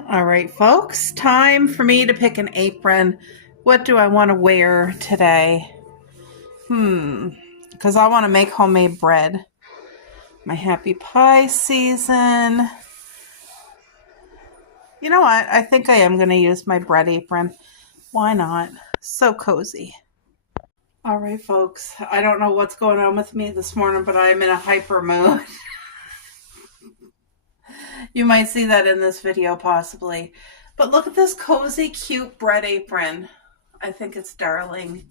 All right, folks, time for me to pick an apron. What do I want to wear today? Because I want to make homemade bread. My happy pie season. You know what? I think I am going to use my bread apron. Why not? So cozy. All right, folks. I don't know what's going on with me this morning, but I'm in a hyper mood. You might see that in this video possibly. But look at this cozy, cute bread apron. I think it's darling.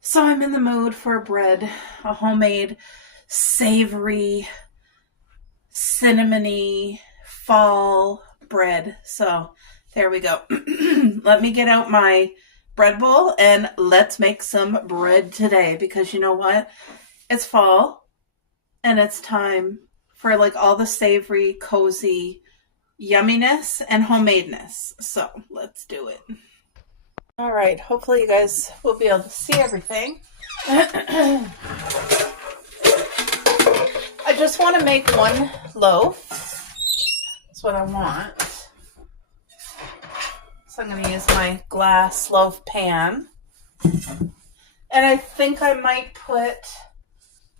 So I'm in the mood for a bread, a homemade, savory, cinnamony, fall bread. So there we go. Let me get out my bread bowl and let's make some bread today, because you know what? It's fall and it's time for like all the savory, cozy yumminess and homemadeness. So let's do it. All right, hopefully you guys will be able to see everything. I just want to make one loaf. That's what I want. So I'm going to use my glass loaf pan. And I think I might put,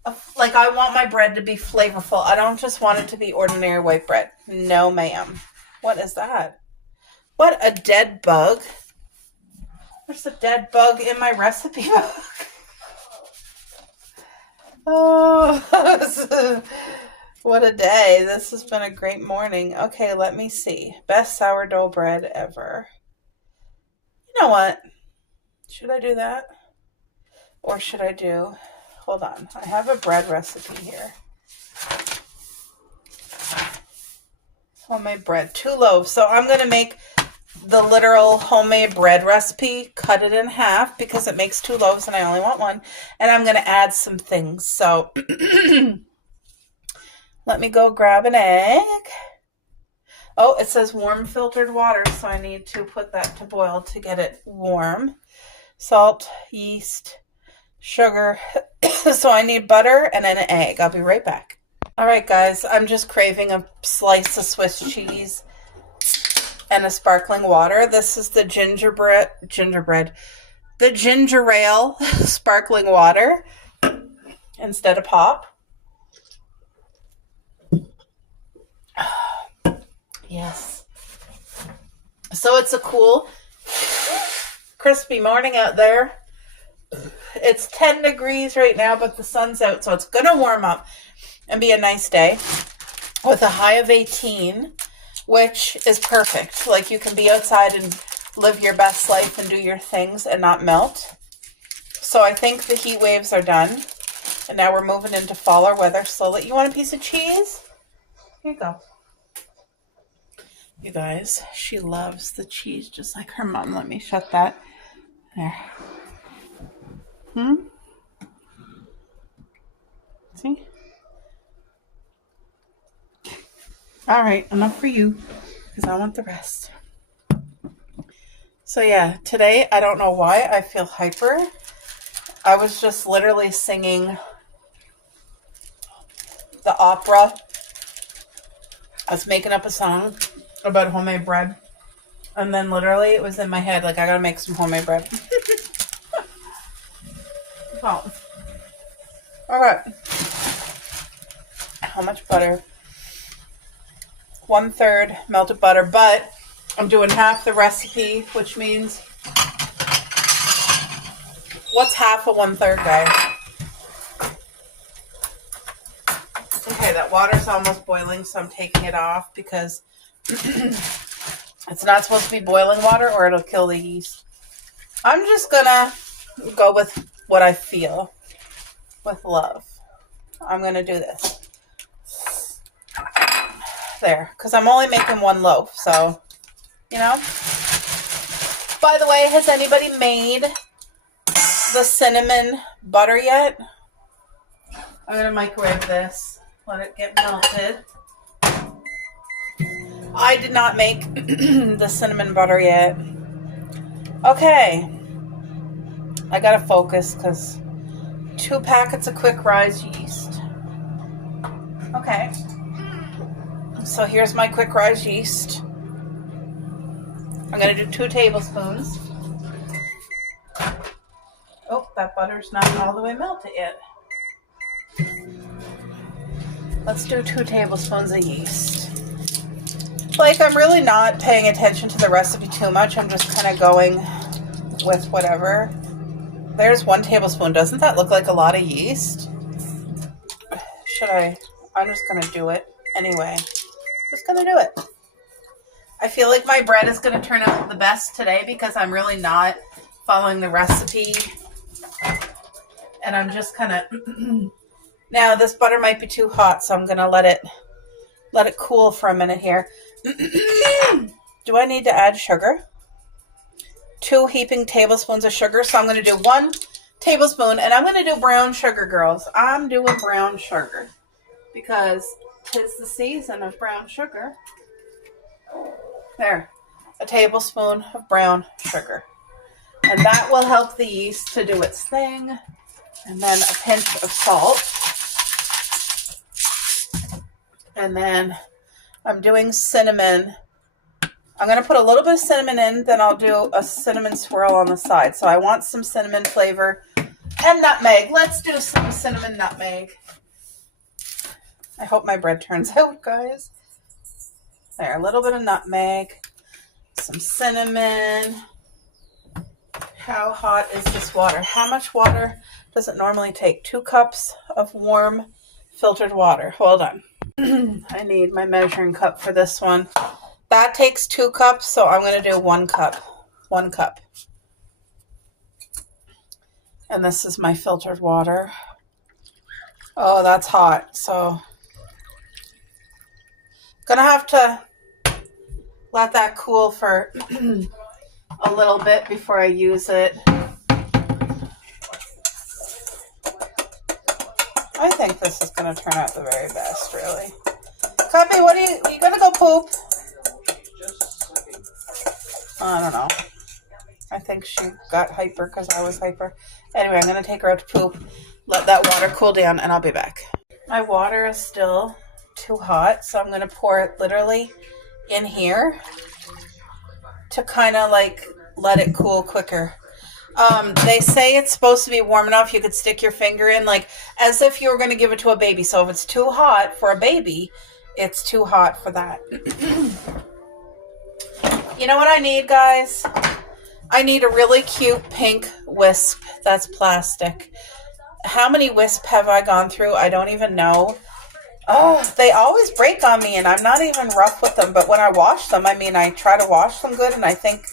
I want my bread to be flavorful. I don't just want it to be ordinary white bread. No, ma'am. What is that? What a dead bug. There's a dead bug in my recipe book. Oh, what a day. This has been a great morning. Okay, let me see. Best sourdough bread ever. You know what? Should I do that? Or should I do... Hold on. I have a bread recipe here. Homemade bread. 2 loaves. So I'm going to make the literal homemade bread recipe, cut it in half because it makes 2 loaves and I only want 1. And I'm going to add some things. So let me go grab an egg. Oh, it says warm filtered water, so I need to put that to boil to get it warm. Salt, yeast, sugar. So I need butter and an egg. I'll be right back. All right, guys, I'm just craving a slice of Swiss cheese and a sparkling water. This is the the ginger ale sparkling water instead of pop. Yes. So it's a cool, crispy morning out there. It's 10 degrees right now, but the sun's out, so it's going to warm up and be a nice day with a high of 18. Which is perfect. Like, you can be outside and live your best life and do your things and not melt. So I think the heat waves are done. And now we're moving into faller weather slowly. You want a piece of cheese? Here you go. You guys, she loves the cheese just like her mom. Let me shut that. There. See? All right, enough for you, because I want the rest. So yeah, today, I don't know why I feel hyper. I was just literally singing the opera. I was making up a song about homemade bread. And then literally it was in my head, like, I gotta make some homemade bread. Oh. All right. How much butter? 1/3 melted butter, but I'm doing half the recipe, which means, what's half of 1/3, guys? Okay, that water's almost boiling, so I'm taking it off because it's not supposed to be boiling water or it'll kill the yeast. I'm just gonna go with what I feel, with love. I'm gonna do this. There, because I'm only making 1 loaf, so, you know. By the way, has anybody made the cinnamon butter yet? I'm going to microwave this, let it get melted. I did not make the cinnamon butter yet. Okay, I got to focus because 2 packets of quick rise yeast. Okay. So here's my quick rise yeast. I'm going to do 2 tablespoons. Oh, that butter's not all the way melted yet. Let's do 2 tablespoons of yeast. Like, I'm really not paying attention to the recipe too much. I'm just kind of going with whatever. There's 1 tablespoon. Doesn't that look like a lot of yeast? Should I? I'm just going to do it anyway. Just going to do it. I feel like my bread is going to turn out the best today because I'm really not following the recipe. And I'm just kind of... Now, this butter might be too hot, so I'm going to let it cool for a minute here. Do I need to add sugar? 2 heaping tablespoons of sugar. So I'm going to do 1 tablespoon, and I'm going to do brown sugar, girls. I'm doing brown sugar because 'tis the season of brown sugar. There, a tablespoon of brown sugar. And that will help the yeast to do its thing. And then a pinch of salt. And then I'm doing cinnamon. I'm going to put a little bit of cinnamon in, then I'll do a cinnamon swirl on the side. So I want some cinnamon flavor and nutmeg. Let's do some cinnamon nutmeg. I hope my bread turns out, guys. There, a little bit of nutmeg, some cinnamon. How hot is this water? How much water does it normally take? 2 cups of warm filtered water. Hold on. I need my measuring cup for this one. That takes 2 cups, so I'm going to do 1 cup. 1 cup. And this is my filtered water. Oh, that's hot. So, gonna have to let that cool for a little bit before I use it. I think this is going to turn out the very best, really. Cubby, what are you going to go poop? I don't know. I think she got hyper because I was hyper. Anyway, I'm going to take her out to poop, let that water cool down, and I'll be back. My water is still too hot, so I'm going to pour it literally in here to kind of like let it cool quicker. They say it's supposed to be warm enough you could stick your finger in, like as if you were going to give it to a baby. So if it's too hot for a baby, it's too hot for that. You know what I need, guys? I need a really cute pink wisp that's plastic. How many wisps have I gone through? I don't even know. Oh, they always break on me, and I'm not even rough with them. But when I wash them, I mean, I try to wash them good, and I think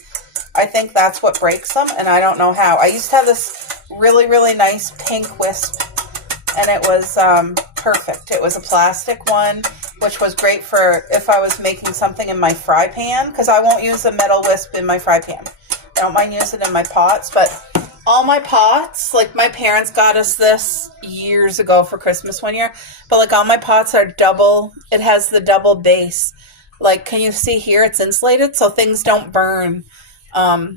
that's what breaks them, and I don't know how. I used to have this really, really nice pink wisp, and it was perfect. It was a plastic one, which was great for if I was making something in my fry pan, because I won't use a metal wisp in my fry pan. I don't mind using it in my pots, but all my pots, like my parents got us this years ago for Christmas one year, but like all my pots are double. It has the double base. Like, can you see here? It's insulated, so things don't burn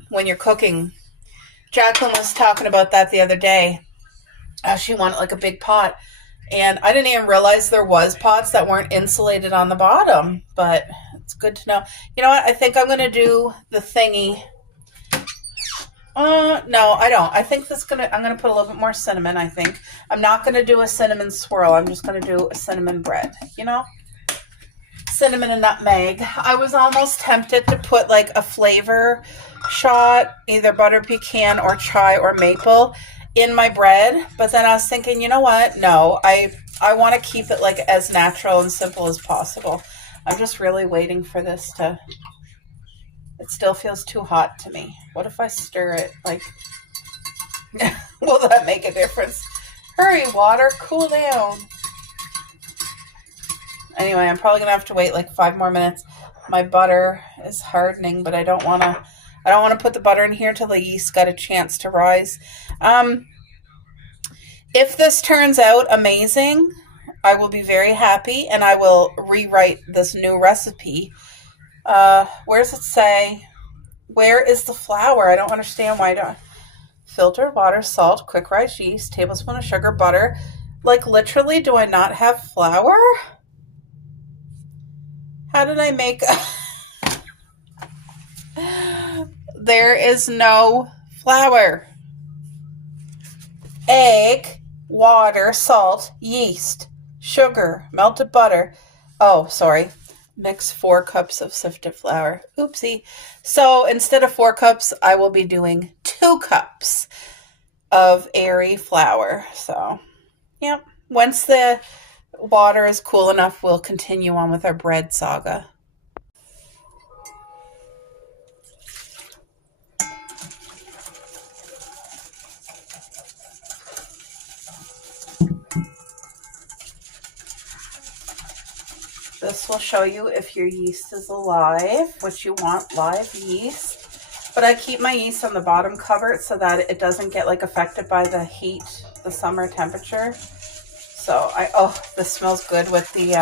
when you're cooking. Jacqueline was talking about that the other day. She wanted like a big pot, and I didn't even realize there was pots that weren't insulated on the bottom, but it's good to know. You know what? I think I'm going to do the thingy. No, I don't. I think I'm going to put a little bit more cinnamon, I think. I'm not going to do a cinnamon swirl. I'm just going to do a cinnamon bread, you know? Cinnamon and nutmeg. I was almost tempted to put like a flavor shot, either butter pecan or chai or maple in my bread. But then I was thinking, you know what? No, I want to keep it like as natural and simple as possible. I'm just really waiting for this to... It still feels too hot to me. What if I stir it? Like, will that make a difference? Hurry, water, cool down. Anyway, I'm probably going to have to wait like 5 more minutes. My butter is hardening, but I don't want to put the butter in here till the yeast got a chance to rise. If this turns out amazing, I will be very happy, and I will rewrite this new recipe. Where does it say? Where is the flour? I don't understand why I don't. Filtered water, salt, quick rise yeast, tablespoon of sugar, butter. Like, literally, do I not have flour? How did I make... There is no flour. Egg, water, salt, yeast, sugar, melted butter. Oh, sorry. Mix 4 cups of sifted flour. Oopsie. So instead of 4 cups, I will be doing 2 cups of airy flour. So, yep. Once the water is cool enough, we'll continue on with our bread saga. This will show you if your yeast is alive, which you want live yeast. But I keep my yeast on the bottom covered so that it doesn't get like affected by the heat, the summer temperature. So this smells good with the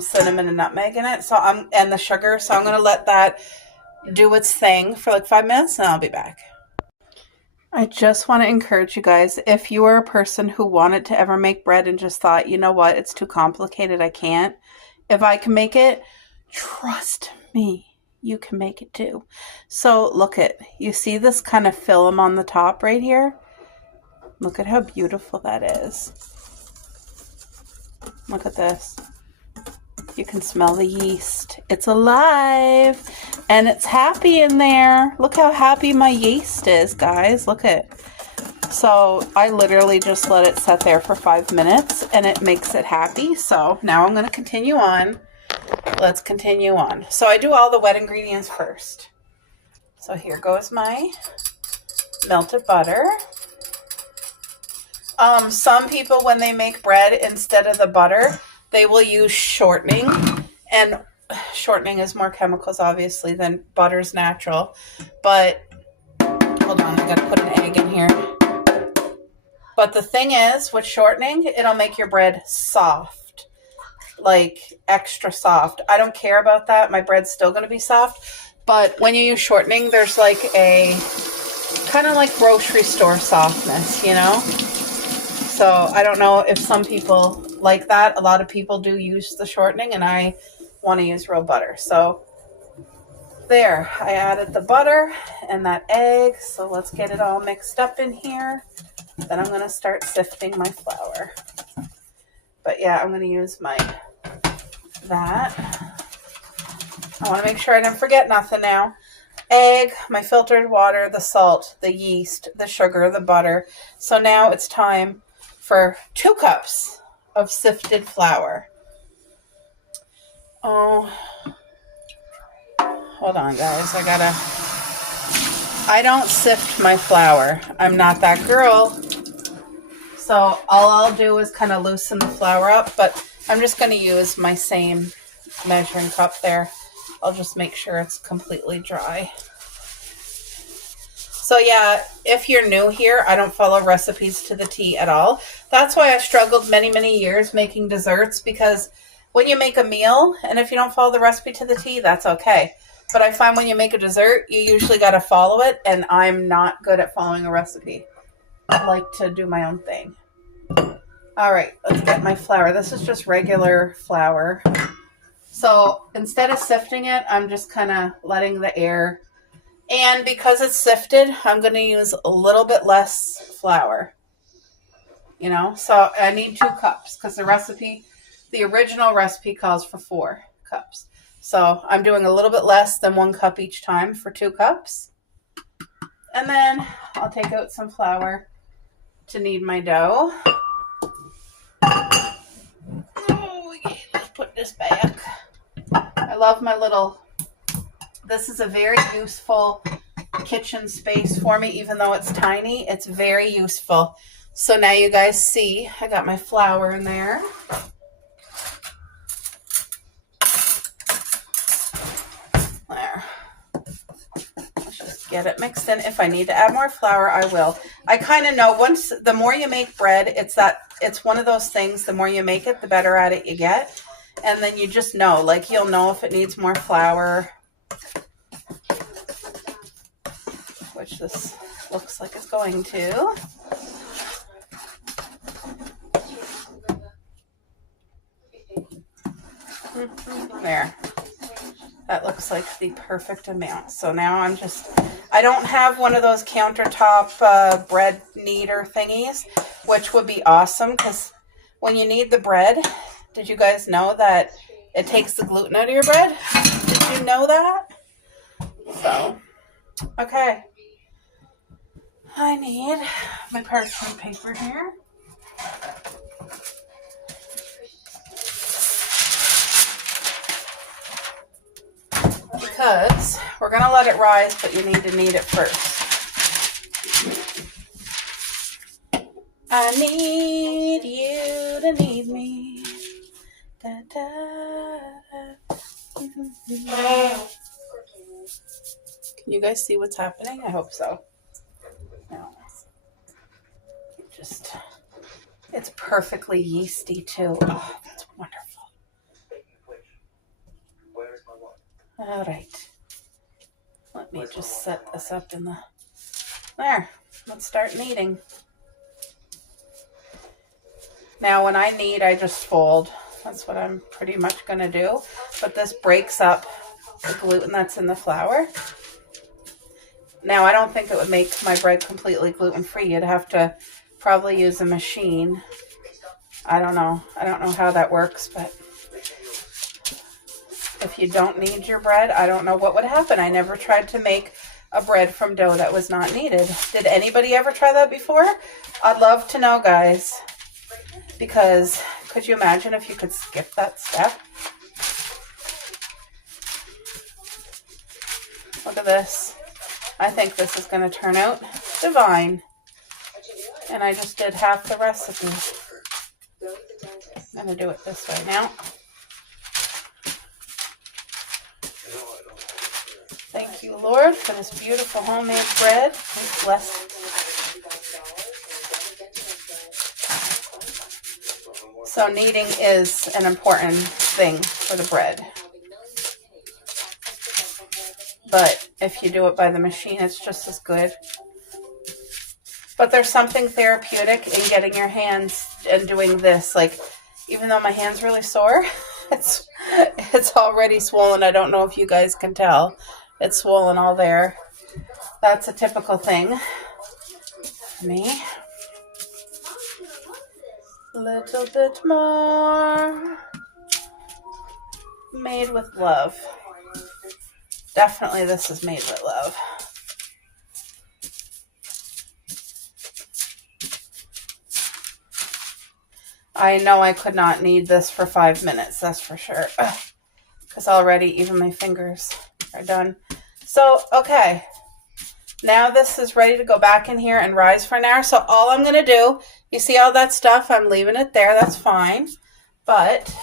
cinnamon and nutmeg in it. And the sugar. So I'm going to let that do its thing for like 5 minutes and I'll be back. I just want to encourage you guys, if you are a person who wanted to ever make bread and just thought, you know what, it's too complicated, I can't. If I can make it, trust me, you can make it too. So look you see this kind of film on the top right here? Look at how beautiful that is. Look at this. You can smell the yeast. It's alive and it's happy in there. Look how happy my yeast is, guys. Look at it. So I literally just let it sit there for 5 minutes and it makes it happy. So now I'm going to continue on. Let's continue on. So I do all the wet ingredients first. So here goes my melted butter. Some people, when they make bread, instead of the butter, they will use shortening, and shortening is more chemicals, obviously, than butter's natural. But, hold on, I gotta put an egg in here. But the thing is, with shortening, it'll make your bread soft, like extra soft. I don't care about that. My bread's still gonna be soft. But when you use shortening, there's like a kind of like grocery store softness, you know? So I don't know if some people like that. A lot of people do use the shortening, and I want to use real butter. So there, I added the butter and that egg. So let's get it all mixed up in here. Then I'm going to start sifting my flour. But yeah, I'm going to use that. I want to make sure I didn't forget nothing now. Egg, my filtered water, the salt, the yeast, the sugar, the butter. So now it's time for 2 cups of sifted flour. Oh, hold on, guys. I don't sift my flour. I'm not that girl. So all I'll do is kind of loosen the flour up, but I'm just going to use my same measuring cup there. I'll just make sure it's completely dry. So yeah, if you're new here, I don't follow recipes to the T at all. That's why I struggled many, many years making desserts, because when you make a meal, and if you don't follow the recipe to the T, that's okay. But I find when you make a dessert, you usually got to follow it, and I'm not good at following a recipe. I like to do my own thing. All right, let's get my flour. This is just regular flour. So instead of sifting it, I'm just kind of letting the air. And because it's sifted, I'm going to use a little bit less flour. You know, so I need 2 cups because the original recipe calls for 4 cups. So I'm doing a little bit less than 1 cup each time for 2 cups. And then I'll take out some flour to knead my dough. Oh, yeah, let's put this back. I love my this is a very useful kitchen space for me, even though it's tiny. It's very useful. So now you guys see I got my flour in there. There. Let's just get it mixed in. If I need to add more flour, I will. I kind of know the more you make bread, it's one of those things, the more you make it, the better at it you get. And then you just know, like you'll know if it needs more flour, which this looks like it's going to. There. That looks like the perfect amount. So now I don't have one of those countertop bread kneader thingies, which would be awesome because when you knead the bread, did you guys know that it takes the gluten out of your bread? Did you know that? So, okay. I need my parchment paper here. Because we're going to let it rise, but you need to knead it first. I need you to need me. Da, da, da. Can you guys see what's happening? I hope so. No. It's perfectly yeasty too. Oh, that's wonderful. All right. Let me just set this up in the... There. Let's start kneading. Now, when I knead, I just fold. That's what I'm pretty much going to do. But this breaks up the gluten that's in the flour. Now, I don't think it would make my bread completely gluten-free. You'd have to probably use a machine. I don't know. I don't know how that works, but if you don't knead your bread, I don't know what would happen. I never tried to make a bread from dough that was not kneaded. Did anybody ever try that before? I'd love to know, guys. Because could you imagine if you could skip that step? Look at this. I think this is going to turn out divine. And I just did half the recipe. I'm going to do it this way now. Thank you, Lord, for this beautiful homemade bread. Bless. So kneading is an important thing for the bread. But if you do it by the machine, it's just as good. But there's something therapeutic in getting your hands and doing this. Like, even though my hand's really sore, it's already swollen. I don't know if you guys can tell. It's swollen all there. That's a typical thing for me. A little bit more. Made with love. Definitely this is made with love. I know I could not knead this for 5 minutes, that's for sure. Because already even my fingers are done. So, okay. Now this is ready to go back in here and rise for an hour. So all I'm going to do, you see all that stuff? I'm leaving it there. That's fine. But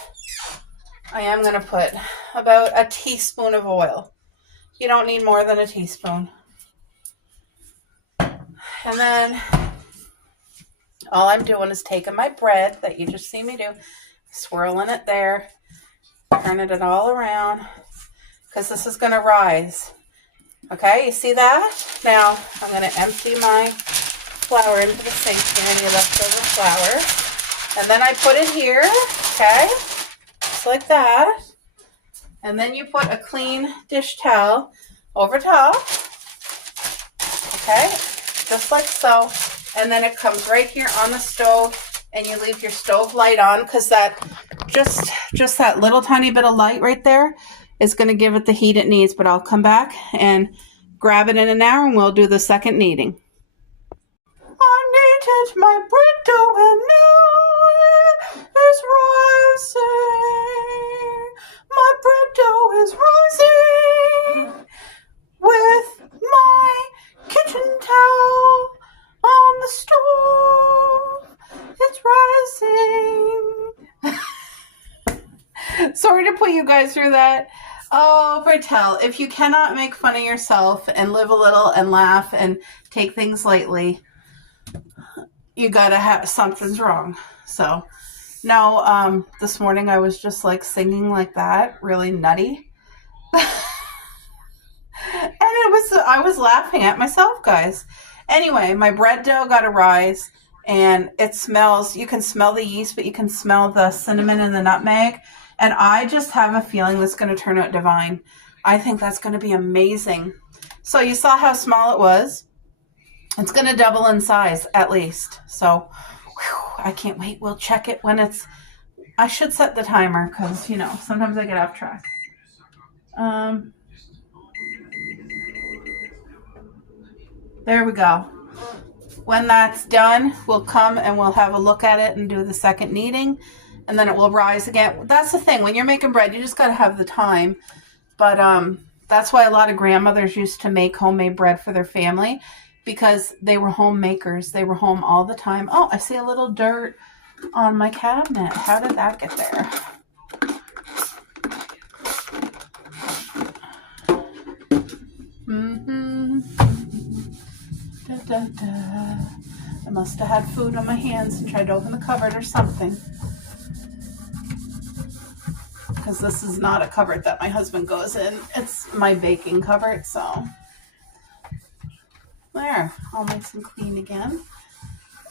I am going to put about a teaspoon of oil. You don't need more than a teaspoon. And then all I'm doing is taking my bread that you just see me do, swirling it there, turning it all around, because this is going to rise. Okay, you see that? Now, I'm going to empty my flour into the sink here, any leftover flour. And then I put it here, okay, just like that. And then you put a clean dish towel over top, okay, just like so. And then it comes right here on the stove, and you leave your stove light on, because that just that little tiny bit of light right there is going to give it the heat it needs. But I'll come back and grab it in an hour, and we'll do the second kneading. I kneaded my bread dough, and now it's rising. My bread dough is rising with my kitchen towel on the stove. It's rising. Sorry to put you guys through that. Oh, Bertel, if you cannot make fun of yourself and live a little and laugh and take things lightly, you gotta have, something's wrong. So, no, this morning I was just like singing like that, really nutty. And I was laughing at myself, guys. Anyway, my bread dough got to rise, and it smells, you can smell the yeast, but you can smell the cinnamon and the nutmeg. And I just have a feeling this is going to turn out divine. I think that's going to be amazing. So you saw how small it was. It's going to double in size at least. So whew, I can't wait. We'll check it when it's... I should set the timer because, you know, sometimes I get off track. There we go. When that's done, we'll come and we'll have a look at it and do the second kneading, and then it will rise again. That's the thing. When you're making bread, you just got to have the time. But that's why a lot of grandmothers used to make homemade bread for their family, because they were homemakers. They were home all the time. Oh, I see a little dirt on my cabinet. How did that get there? Da, da, da. I must have had food on my hands and tried to open the cupboard or something. Because this is not a cupboard that my husband goes in. It's my baking cupboard, so. There, all nice and clean again.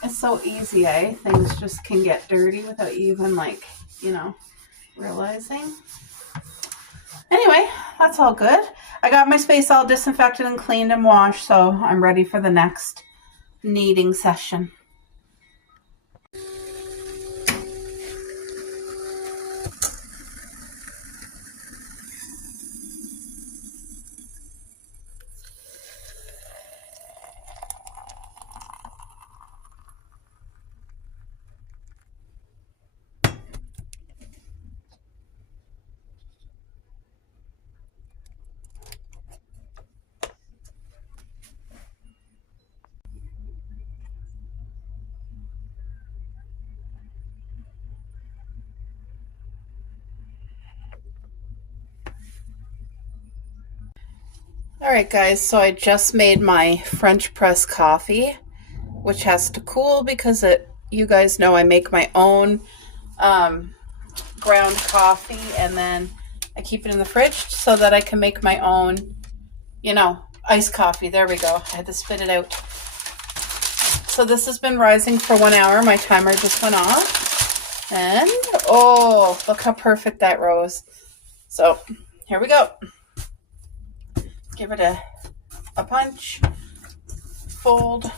It's so easy, eh? Things just can get dirty without you even, like, you know, realizing. Anyway, that's all good. I got my space all disinfected and cleaned and washed, so I'm ready for the next kneading session. Alright guys, so I just made my French press coffee, which has to cool because you guys know I make my own ground coffee, and then I keep it in the fridge so that I can make my own, you know, iced coffee. There we go. I had to spit it out. So this has been rising for 1 hour. My timer just went off. And, oh, look how perfect that rose. So, here we go. Give it a punch. Fold.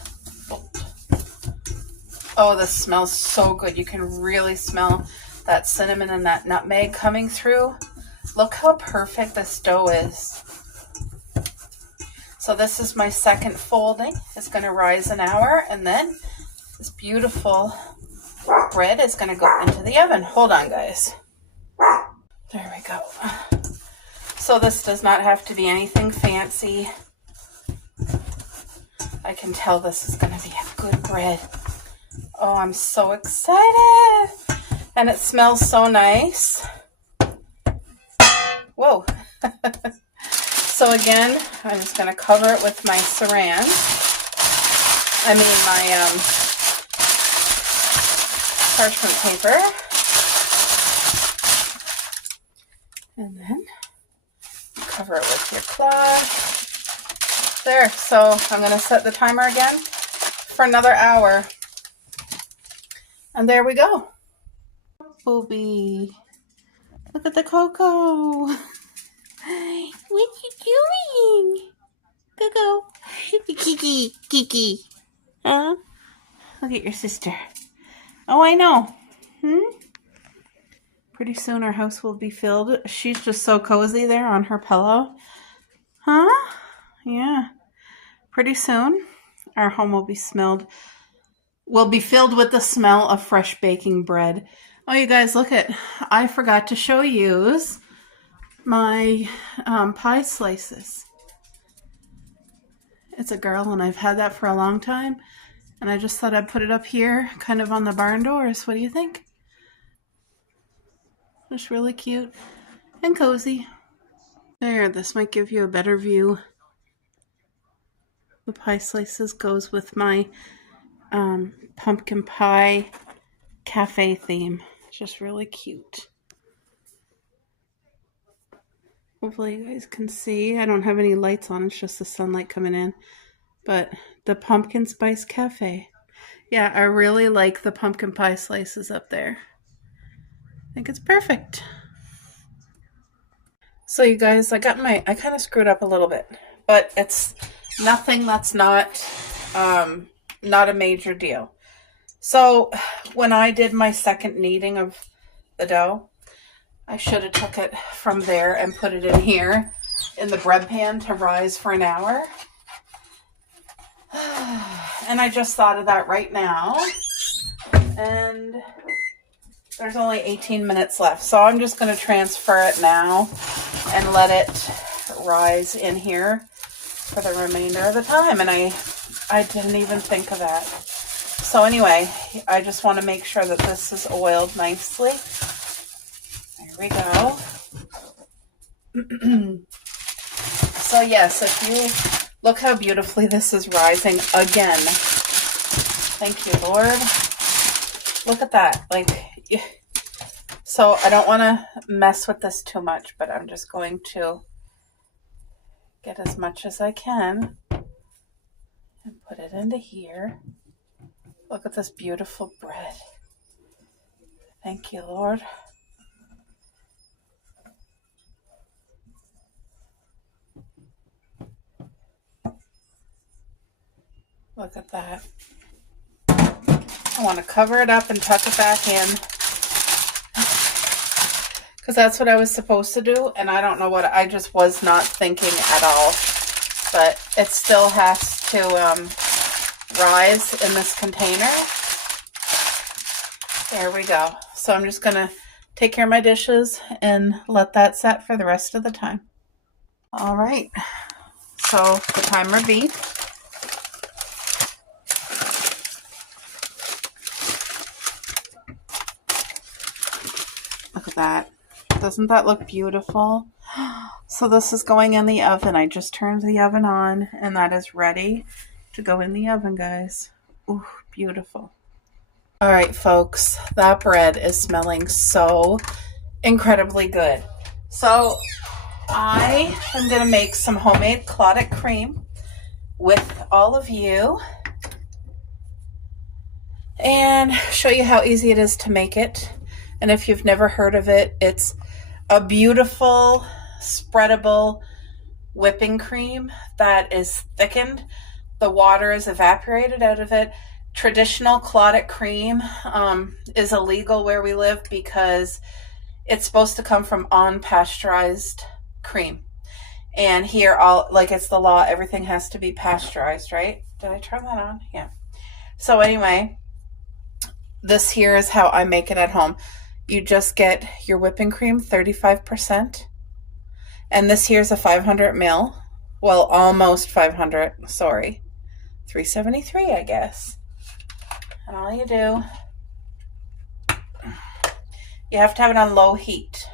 Oh, this smells so good. You can really smell that cinnamon and that nutmeg coming through. Look how perfect this dough is. So this is my second folding. It's going to rise an hour, and then this beautiful bread is going to go into the oven. Hold on, guys. There we go. So this does not have to be anything fancy. I can tell this is going to be a good bread. Oh, I'm so excited. And it smells so nice. Whoa. So again, I'm just going to cover it with my saran. I mean my parchment paper. And then cover it with your cloth. There, so I'm going to set the timer again for another hour. And there we go. Booby. Look at the cocoa. What you doing? Coco. Kiki. Huh? Look at your sister. Oh, I know. Pretty soon our house will be filled. She's just so cozy there on her pillow. Huh? Yeah. Pretty soon our home will be filled with the smell of fresh baking bread. Oh, you guys, look at, I forgot to show you my pie slices. It's a girl, and I've had that for a long time, and I just thought I'd put it up here, kind of on the barn doors. What do you think? Just really cute and cozy. There, this might give you a better view. The pie slices goes with my pumpkin pie cafe theme. It's just really cute. Hopefully you guys can see. I don't have any lights on. It's just the sunlight coming in. But the pumpkin spice cafe. Yeah, I really like the pumpkin pie slices up there. I think it's perfect. So you guys, I kind of screwed up a little bit, but it's nothing that's not a major deal. So when I did my second kneading of the dough, I should have took it from there and put it in here in the bread pan to rise for an hour. And I just thought of that right now. And there's only 18 minutes left. So I'm just going to transfer it now and let it rise in here for the remainder of the time. And I didn't even think of that. So anyway, I just want to make sure that this is oiled nicely. There we go. So yes, if you look how beautifully this is rising again. Thank you, Lord. Look at that. So I don't want to mess with this too much, but I'm just going to get as much as I can and put it into here. Look at this beautiful bread. Thank you, Lord. Look at that. I want to cover it up and tuck it back in because that's what I was supposed to do, and I don't know what, I just was not thinking at all. But it still has to rise in this container. There we go. So I'm just going to take care of my dishes and let that set for the rest of the time. All right. So the timer beat. Look at that. Doesn't that look beautiful? So this is going in the oven. I just turned the oven on and that is ready to go in the oven, guys. Ooh, beautiful. All right, folks, that bread is smelling so incredibly good. So I am going to make some homemade clotted cream with all of you and show you how easy it is to make it. And if you've never heard of it, it's a beautiful, spreadable whipping cream that is thickened. The water is evaporated out of it. Traditional clotted cream is illegal where we live because it's supposed to come from unpasteurized cream. And here, it's the law, everything has to be pasteurized, right? Did I turn that on? Yeah. So anyway, this here is how I make it at home. You just get your whipping cream, 35%. And this here's a 500 ml. Well, almost 500, sorry. 373, I guess. And all you do, you have to have it on low heat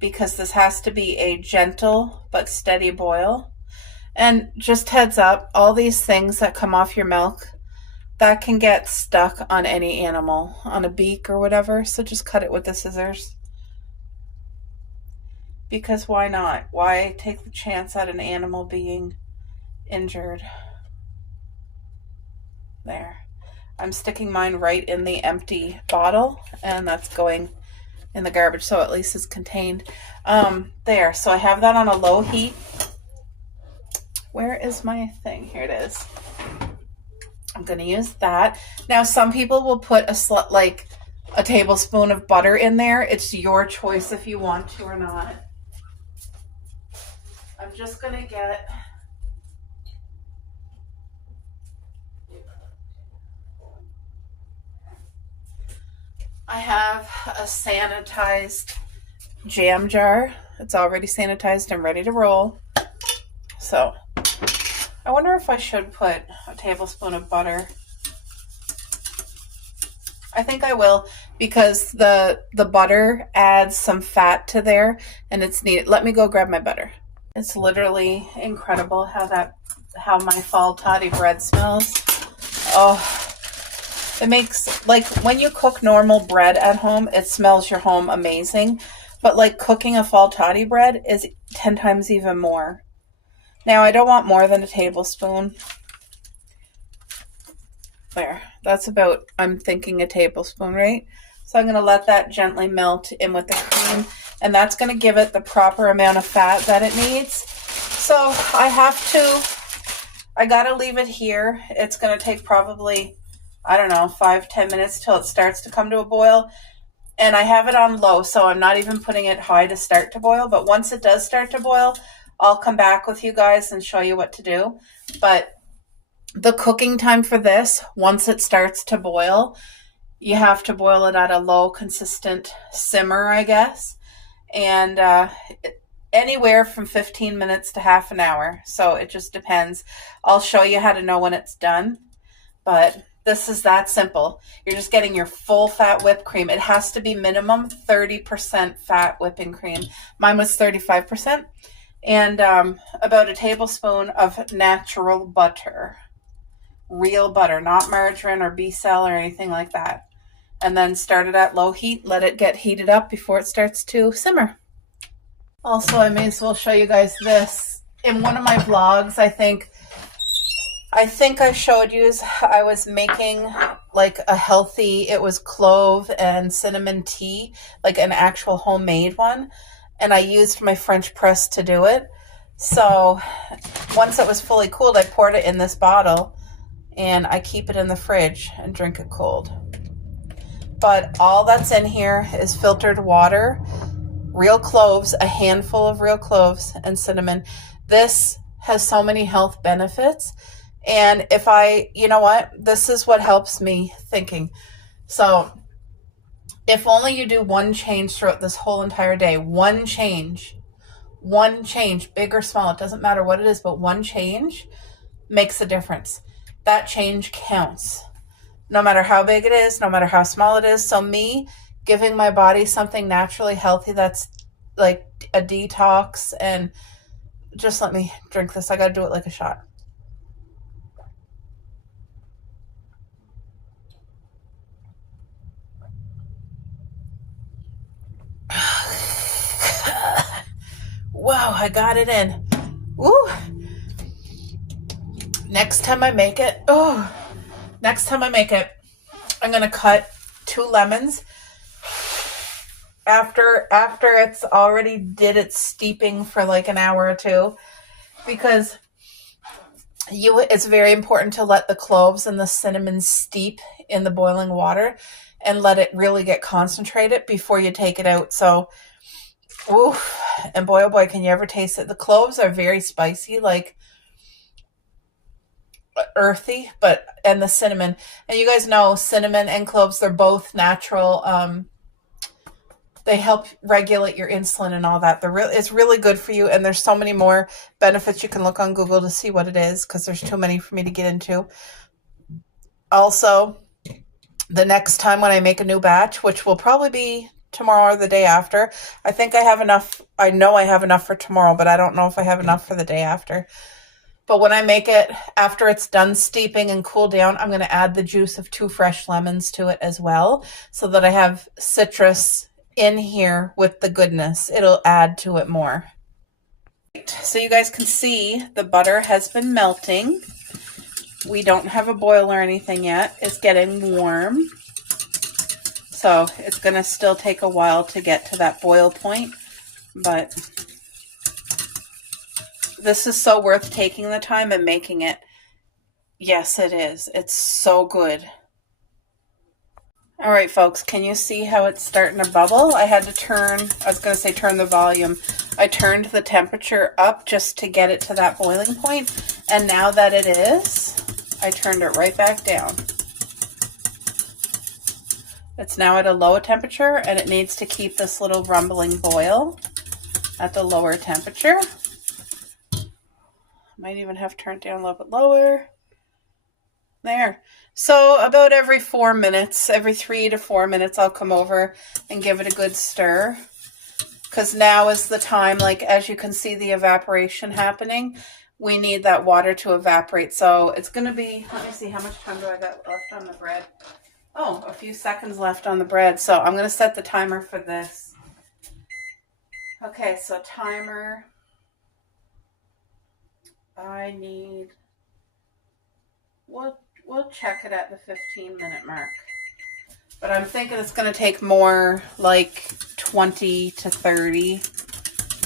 because this has to be a gentle but steady boil. And just heads up, all these things that come off your milk, that can get stuck on any animal, on a beak or whatever. So just cut it with the scissors. Because why not? Why take the chance at an animal being injured? There. I'm sticking mine right in the empty bottle, and that's going in the garbage, so at least it's contained. There. So I have that on a low heat. Where is my thing? Here it is. I'm going to use that. Now, some people will put a tablespoon of butter in there. It's your choice if you want to or not. I'm just going to get... I have a sanitized jam jar. It's already sanitized and ready to roll. So, I wonder if I should put a tablespoon of butter. I think I will because the butter adds some fat to there and it's needed. Let me go grab my butter. It's literally incredible how my fall toddy bread smells. Oh, it makes, when you cook normal bread at home, it smells your home amazing. But cooking a fall toddy bread is 10 times even more. Now, I don't want more than a tablespoon. There. That's about, I'm thinking, a tablespoon, right? So I'm going to let that gently melt in with the cream. and that's going to give it the proper amount of fat that it needs. So I got to leave it here. It's going to take probably, I don't know, 5-10 minutes till it starts to come to a boil. And I have it on low, so I'm not even putting it high to start to boil. But once it does start to boil, I'll come back with you guys and show you what to do. But the cooking time for this, once it starts to boil, you have to boil it at a low, consistent simmer, I guess. And anywhere from 15 minutes to half an hour. So it just depends. I'll show you how to know when it's done. But this is that simple. You're just getting your full fat whipped cream. It has to be minimum 30% fat whipping cream. Mine was 35%. And about a tablespoon of natural butter. Real butter, not margarine or B-cell or anything like that. And then start it at low heat. Let it get heated up before it starts to simmer. Also, I may as well show you guys this. In one of my vlogs, I think I showed you I was making like a healthy, it was clove and cinnamon tea, like an actual homemade one. And I used my French press to do it. So once it was fully cooled, I poured it in this bottle and I keep it in the fridge and drink it cold. But all that's in here is filtered water, real cloves, a handful of real cloves, and cinnamon. This has so many health benefits. And you know what? This is what helps me thinking. So if only you do one change throughout this whole entire day, one change, big or small, it doesn't matter what it is, but one change makes a difference. That change counts. No matter how big it is, no matter how small it is. So me giving my body something naturally healthy that's like a detox, and just let me drink this. I got to do it like a shot. Wow, I got it in. Woo! Next time I make it, I'm going to cut 2 lemons after it's already did its steeping for like an hour or two, because it's very important to let the cloves and the cinnamon steep in the boiling water and let it really get concentrated before you take it out. So, oof, and boy, oh boy, can you ever taste it? The cloves are very spicy, like earthy, and the cinnamon, and you guys know cinnamon and cloves, they're both natural. They help regulate your insulin and all that. It's really good for you, and there's so many more benefits. You can look on Google to see what it is, because there's too many for me to get into. Also, the next time when I make a new batch, which will probably be tomorrow or the day after, I think I have enough. I know I have enough for tomorrow, but I don't know if I have enough for the day after. But when I make it, after it's done steeping and cool down, I'm going to add the juice of 2 fresh lemons to it as well, so that I have citrus in here with the goodness. It'll add to it more. So you guys can see the butter has been melting. We don't have a boil or anything yet. It's getting warm. So it's going to still take a while to get to that boil point, but this is so worth taking the time and making it. Yes, it is. It's so good. All right, folks, can you see how it's starting to bubble? I had to turn the volume. I turned the temperature up just to get it to that boiling point. And now that it is, I turned it right back down. It's now at a low temperature, and it needs to keep this little rumbling boil at the lower temperature. Might even have turned down a little bit lower. There. So about every 4 minutes, every 3 to 4 minutes, I'll come over and give it a good stir. Because now is the time, like as you can see the evaporation happening, we need that water to evaporate. So it's going to be, let me see, how much time do I got left on the bread? Oh, a few seconds left on the bread. So I'm going to set the timer for this. Okay, so timer. I need, we'll check it at the 15-minute mark. But I'm thinking it's going to take more like 20 to 30,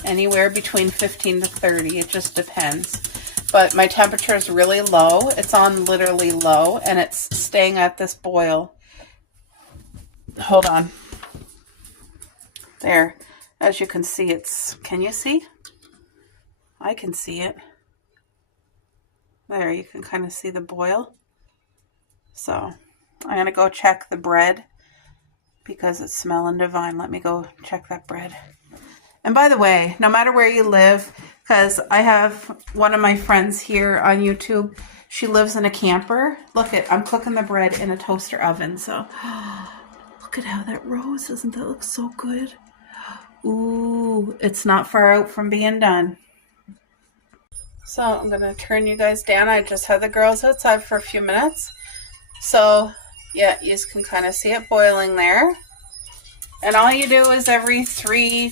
anywhere between 15 to 30. It just depends. But my temperature is really low. It's on literally low, and it's staying at this boil. Hold on. There. As you can see, can you see? I can see it. There, you can kind of see the boil. So I'm going to go check the bread because it's smelling divine. Let me go check that bread. And by the way, no matter where you live, because I have one of my friends here on YouTube, she lives in a camper. Look I'm cooking the bread in a toaster oven. So look at how that rose. Doesn't that look so good? Ooh, it's not far out from being done. So I'm going to turn you guys down. I just had the girls outside for a few minutes. So yeah, you can kind of see it boiling there. And all you do is every 3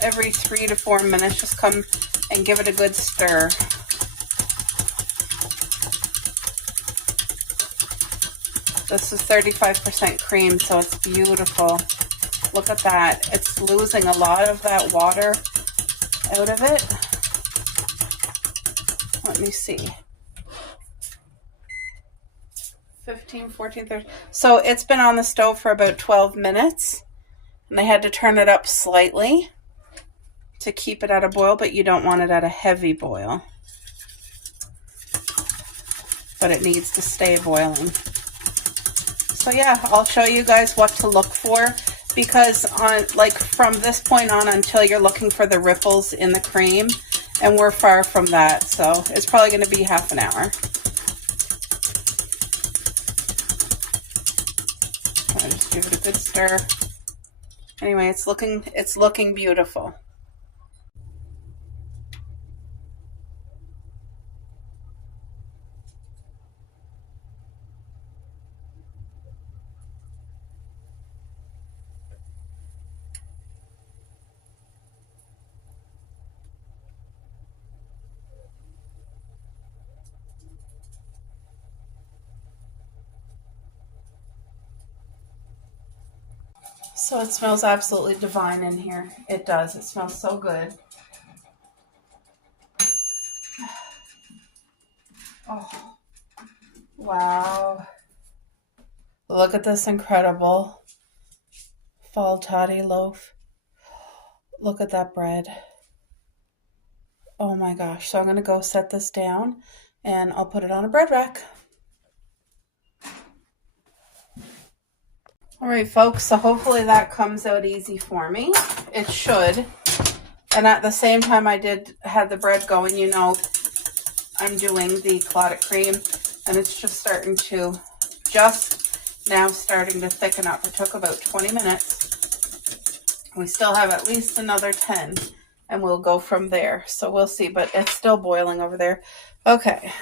to 4 minutes, just come and give it a good stir. This is 35% cream, so it's beautiful. Look at that. It's losing a lot of that water out of it. Let me see. 15, 14, 13. So it's been on the stove for about 12 minutes. And I had to turn it up slightly to keep it at a boil, but you don't want it at a heavy boil. But it needs to stay boiling. So yeah, I'll show you guys what to look for, because from this point on until you're looking for the ripples in the cream, and we're far from that, so it's probably going to be half an hour. I'll just give it a good stir. Anyway, it's looking beautiful. So it smells absolutely divine in here. It does. It smells so good. Oh, wow. Look at this incredible fall toddy loaf. Look at that bread. Oh my gosh. So I'm going to go set this down and I'll put it on a bread rack. All right, folks, so hopefully that comes out easy for me. It should. And at the same time I had the bread going, you know, I'm doing the clotted cream, and it's just now starting to thicken up. It took about 20 minutes. We still have at least another 10, and we'll go from there. So we'll see, but it's still boiling over there. Okay.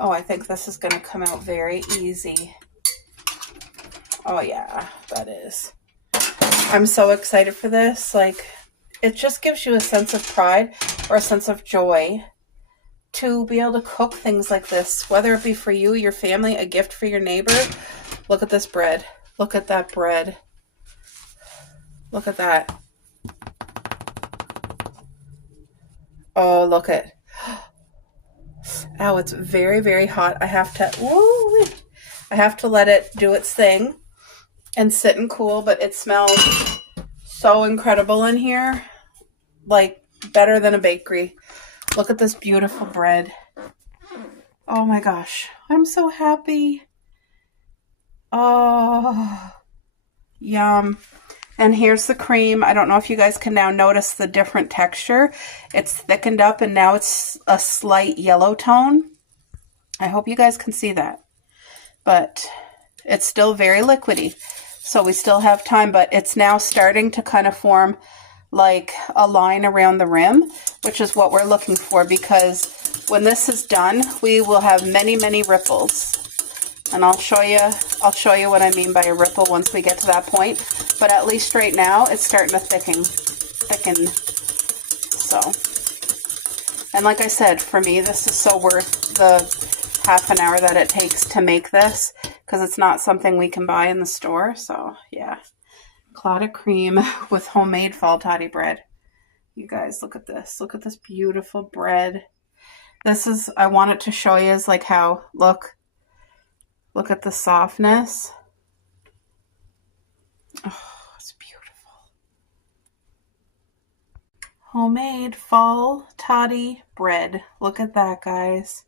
Oh, I think this is going to come out very easy. Oh, yeah, that is. I'm so excited for this. Like, it just gives you a sense of pride or a sense of joy to be able to cook things like this, whether it be for you, your family, a gift for your neighbor. Look at this bread. Look at that bread. Look at that. Oh, look at. Ow, it's very, very hot. I have to let it do its thing and sit and cool, but it smells so incredible in here. Like, better than a bakery. Look at this beautiful bread. Oh my gosh. I'm so happy. Oh, yum. And here's the cream. I don't know if you guys can now notice the different texture. It's thickened up and now it's a slight yellow tone. I hope you guys can see that. But it's still very liquidy. So we still have time, but it's now starting to kind of form like a line around the rim, which is what we're looking for, because when this is done, we will have many, many ripples. And I'll show you what I mean by a ripple once we get to that point. But at least right now, it's starting to thicken. So, and like I said, for me, this is so worth the half an hour that it takes to make this, because it's not something we can buy in the store. So yeah, clotted cream with homemade fall toddy bread. You guys, look at this. Look at this beautiful bread. This is, I wanted to show you, is like how, look at the softness. Oh, it's beautiful. Homemade fall toddy bread. Look at that, guys.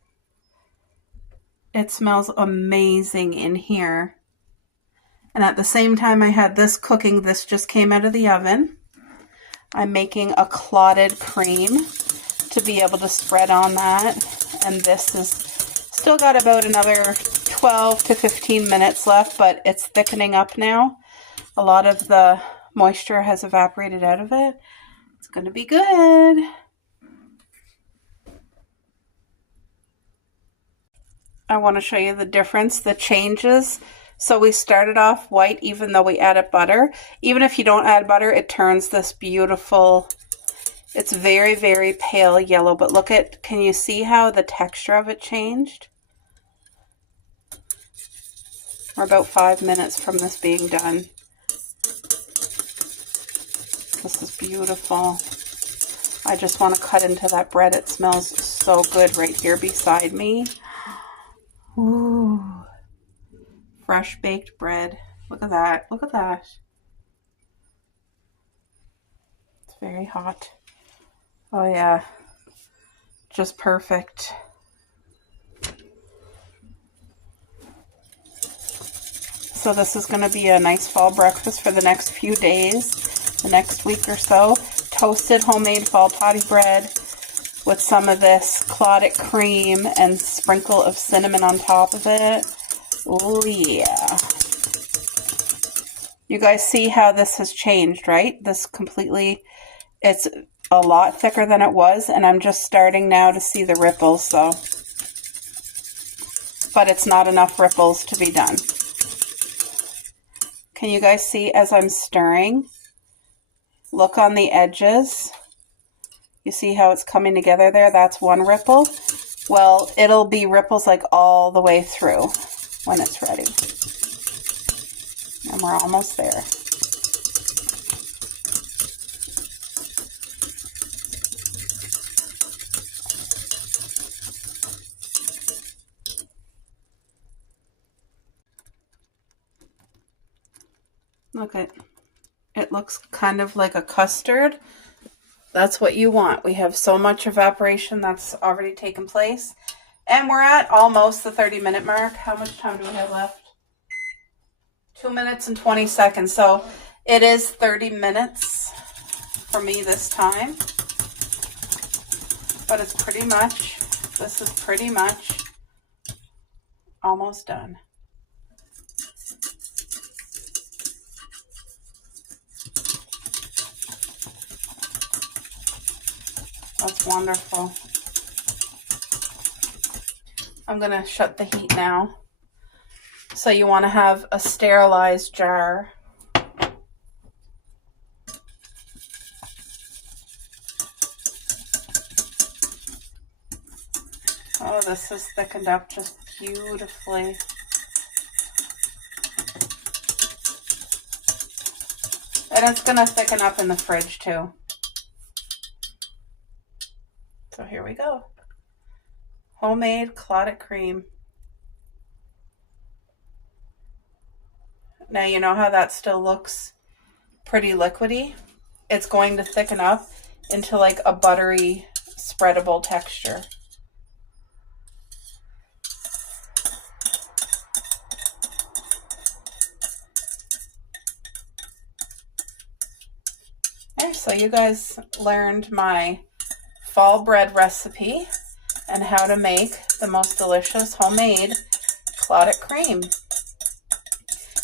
It smells amazing in here. And at the same time I had this cooking, this just came out of the oven. I'm making a clotted cream to be able to spread on that. And this is still got about another 12 to 15 minutes left, but it's thickening up now. A lot of the moisture has evaporated out of it. It's going to be good. I want to show you the difference, the changes. So we started off white even though we added butter. Even if you don't add butter, it turns this beautiful, it's very, very pale yellow. But look at, can you see how the texture of it changed? We're about 5 minutes from this being done. This is beautiful. I just want to cut into that bread. It smells so good right here beside me. Ooh. Fresh baked bread. Look at that. Look at that. It's very hot. Oh yeah. Just perfect. So this is going to be a nice fall breakfast for the next few days, the next week or so. Toasted homemade fall toddy bread with some of this clotted cream and sprinkle of cinnamon on top of it. Oh yeah. You guys see how this has changed, right? This completely, it's a lot thicker than it was, and I'm just starting now to see the ripples, so. But it's not enough ripples to be done. Can you guys see as I'm stirring? Look on the edges. You see how it's coming together there? That's one ripple. Well, it'll be ripples like all the way through when it's ready. And we're almost there. Look at it, looks kind of like a custard. That's what you want. We have so much evaporation that's already taken place. And we're at almost the 30-minute mark. How much time do we have left? 2 minutes and 20 seconds. So it is 30 minutes for me this time. But it's pretty much, this is pretty much almost done. That's wonderful. I'm going to shut the heat now. So you want to have a sterilized jar. Oh, this is thickened up just beautifully. And it's going to thicken up in the fridge too. So here we go. Homemade clotted cream. Now you know how that still looks pretty liquidy? It's going to thicken up into like a buttery, spreadable texture. Okay, so you guys learned my fall bread recipe and how to make the most delicious homemade clotted cream.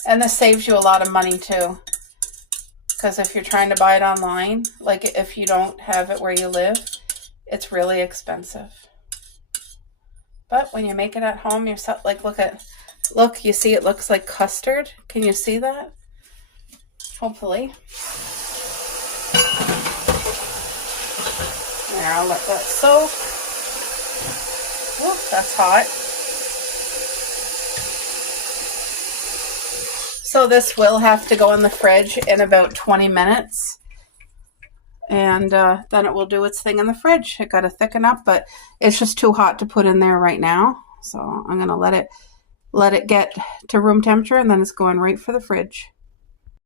And this saves you a lot of money too, because if you're trying to buy it online, like if you don't have it where you live, it's really expensive. But when you make it at home yourself, like look, you see it looks like custard. Can you see that? Hopefully. There, I'll let that soak. Ooh, that's hot. So this will have to go in the fridge in about 20 minutes. And then it will do its thing in the fridge. It got to thicken up, but it's just too hot to put in there right now. So I'm going to let it get to room temperature, and then it's going right for the fridge.